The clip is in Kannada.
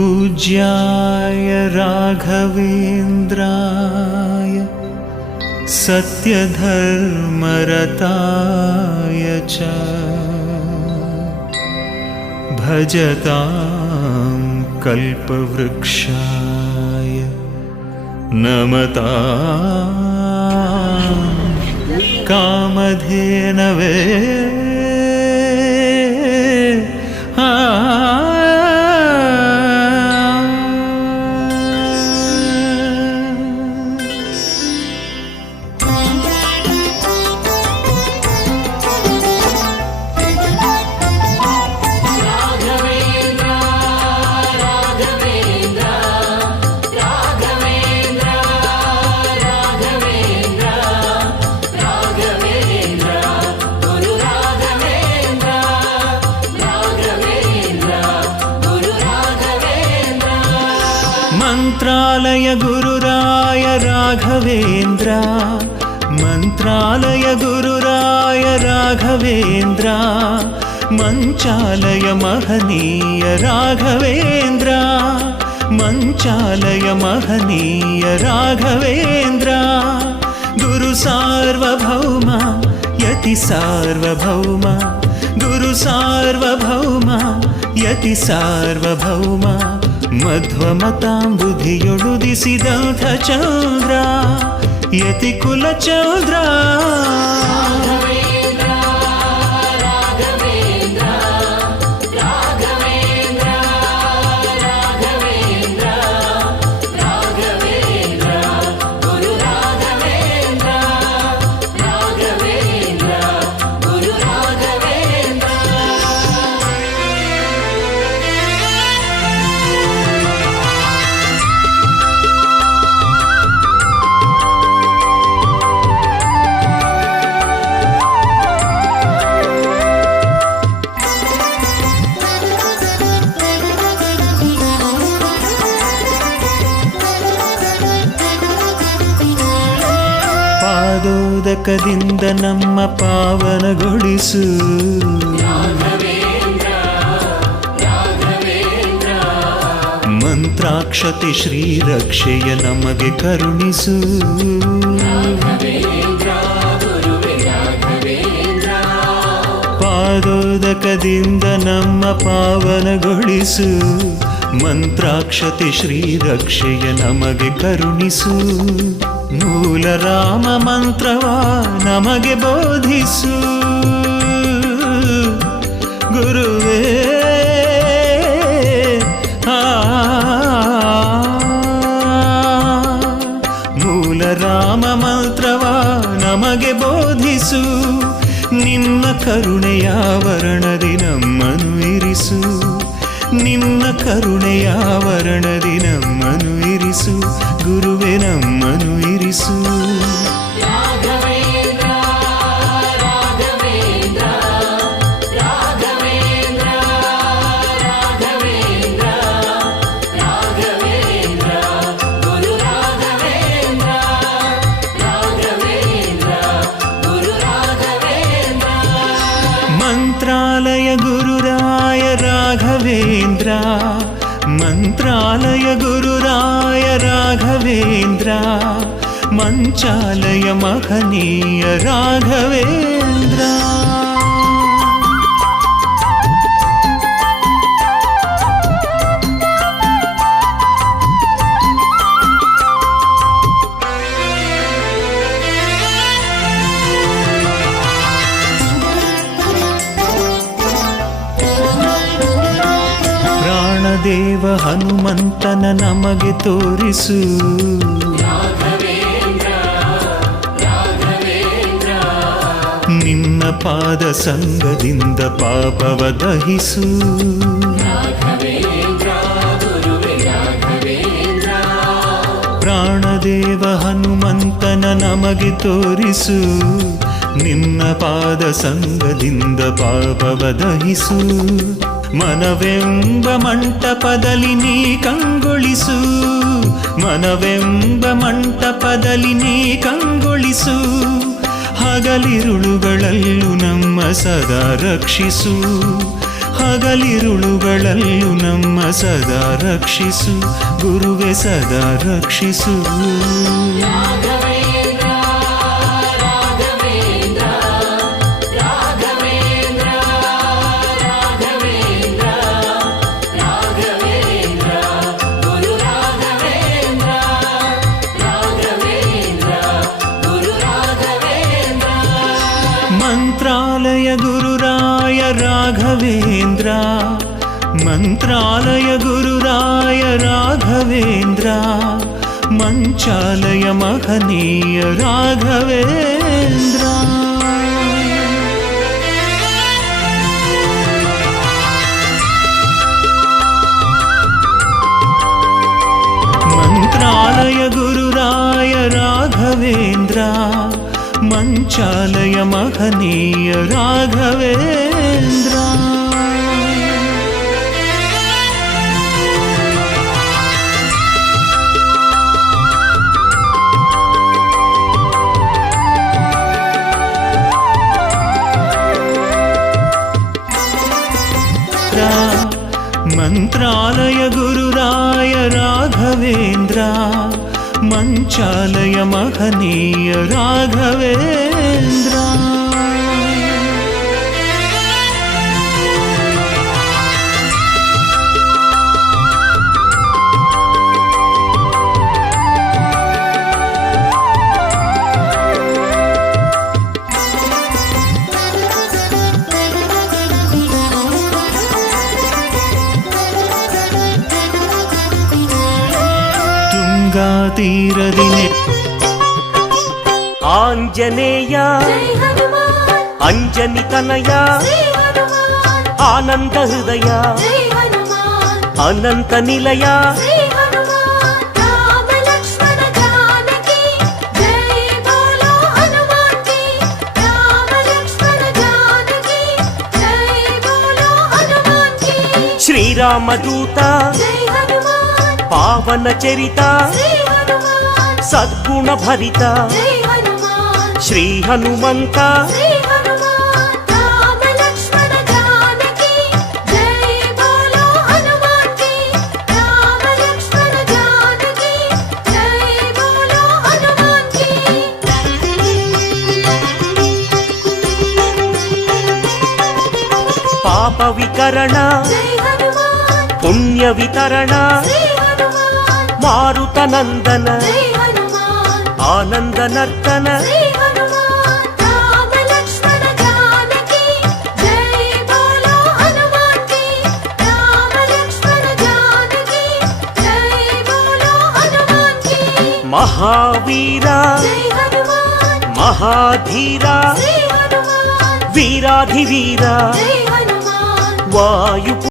पूज्याय राघवेन्द्राय सत्यधर्मरताय च भजतां कल्पवृक्षाय नमतां कामधेनवे मंत्रालय गुरुराय राघवेन्द्र मंत्रालय गुरुराय राघवेन्द्र मंचालय महनीय राघवेन्द्र मंचालय महनीय राघवेन्द्र गुरु सार्वभौम यति सार्वभौम गुरु सार्वभौम यति सार्वभौम मध्वमतां बुद्धियुळुदिसिದಂಥ ಚಂದ್ರ ಯತಿ ಕುಲಚಂದ್ರ ಪಾದೋದಕದಿಂದ ನಮ್ಮ ಪಾವನಗೊಳಿಸು ಮಂತ್ರಾಕ್ಷತೆ ಶ್ರೀರಕ್ಷೆಯ ನಮಗೆ ಕರುಣಿಸು ಪಾದೋದಕದಿಂದ ನಮ್ಮ ಪಾವನಗೊಳಿಸು ಮಂತ್ರಾಕ್ಷತೆ ಶ್ರೀರಕ್ಷೆಯ ನಮಗೆ ಕರುಣಿಸು ಮೂಲ ರಾಮ ಮಂತ್ರವ ನಮಗೆ ಬೋಧಿಸು ಗುರುವೇ ಮೂಲ ರಾಮ ಮಂತ್ರವ ನಮಗೆ ಬೋಧಿಸು ನಿನ್ನ ಕರುಣೆಯ ವರ್ಣದಿ ನಮ್ಮನು ಇರಿಸು ನಿನ್ನ ಕರುಣೆಯ ವರ್ಣದಿ ನಮ್ಮನು ಇರಿಸು ಗುರುವೆ ನಮ್ಮನು ಇರಿಸು ಮಂತ್ರಾಲಯ ಗುರುರಾಯ ರಾಘವೇಂದ್ರ ಮಂತ್ರಾಲಯ ಗುರುರಾಯ ರಾಘವೇಂದ್ರ ಮಂಚಾಲಯ ಮಹನೀಯ ರಾಘವೇಂದ್ರ ದೇವ ಹನುಮಂತನ ನಮಗೆ ತೋರಿಸು ನಿನ್ನ ಪಾದ ಸಂಗದಿಂದ ಪಾಪವ ದಹಿಸು ಪ್ರಾಣದೇವ ಹನುಮಂತನ ನಮಗೆ ತೋರಿಸು ನಿನ್ನ ಪಾದ ಸಂಗದಿಂದ ಪಾಪವ ದಹಿಸು ಮನವೆಂಬ ಮಂಟಪದಲ್ಲಿ ನೀ ಕಂಗೊಳಿಸು ಮನವೆಂಬ ಮಂಟಪದಲ್ಲಿ ನೀ ಕಂಗೊಳಿಸು ಹಗಲಿರುಳುಗಳಲ್ಲೂ ನಮ್ಮ ಸದಾ ರಕ್ಷಿಸು ಹಗಲಿರುಳುಗಳಲ್ಲೂ ನಮ್ಮ ಸದಾ ರಕ್ಷಿಸು ಗುರುವೆ ಸದಾ ರಕ್ಷಿಸು. ಮಂತ್ರಾಲಯ ಗುರುರಾಯ ರಾಘವೇಂದ್ರ, ಮಂತ್ರಾಲಯ ಗುರುರಾಯ ರಾಘವೇಂದ್ರ, ಮಂಚಾಲಯ ಮಹನೀಯ ರಾಘವೇಂದ್ರ. ಮಂತ್ರಾಲಯ ಗುರುರಾಯ ರಾಘವೇಂದ್ರ, ಮಂಚಾಲಯ ಮಹನೀಯ ರಾಘವೇಂದ್ರ. ಮಂತ್ರಾಲಯ ಗುರುರಾಯ ರಾಘವೇಂದ್ರ, ಮಂಚಾಲಯ ಮಹನೀಯ ರಾಘವೇಂದ್ರ. ತೀರದಿನೆ ಆಂಜನೇಯ ಅಂಜನಿ ತನಯ ಆನಂದ ಹೃದಯ ಅನಂತ ನಿಲಯ ಶ್ರೀರಾಮದೂತ ಪಾವನ ಚರಿತ ಸದ್ಗುಣ ಭರಿತ ಶ್ರೀ ಹನುಮಂತ ಪಾಪ ವಿಕರಣ ಪುಣ್ಯ ವಿತರಣ ಮಾರುತ ನಂದನ ಆನಂದ ನರ್ತನ ಮಹಾವೀರ ಮಹಾಧೀರ ವೀರಾಧಿವೀರ ವಾಯು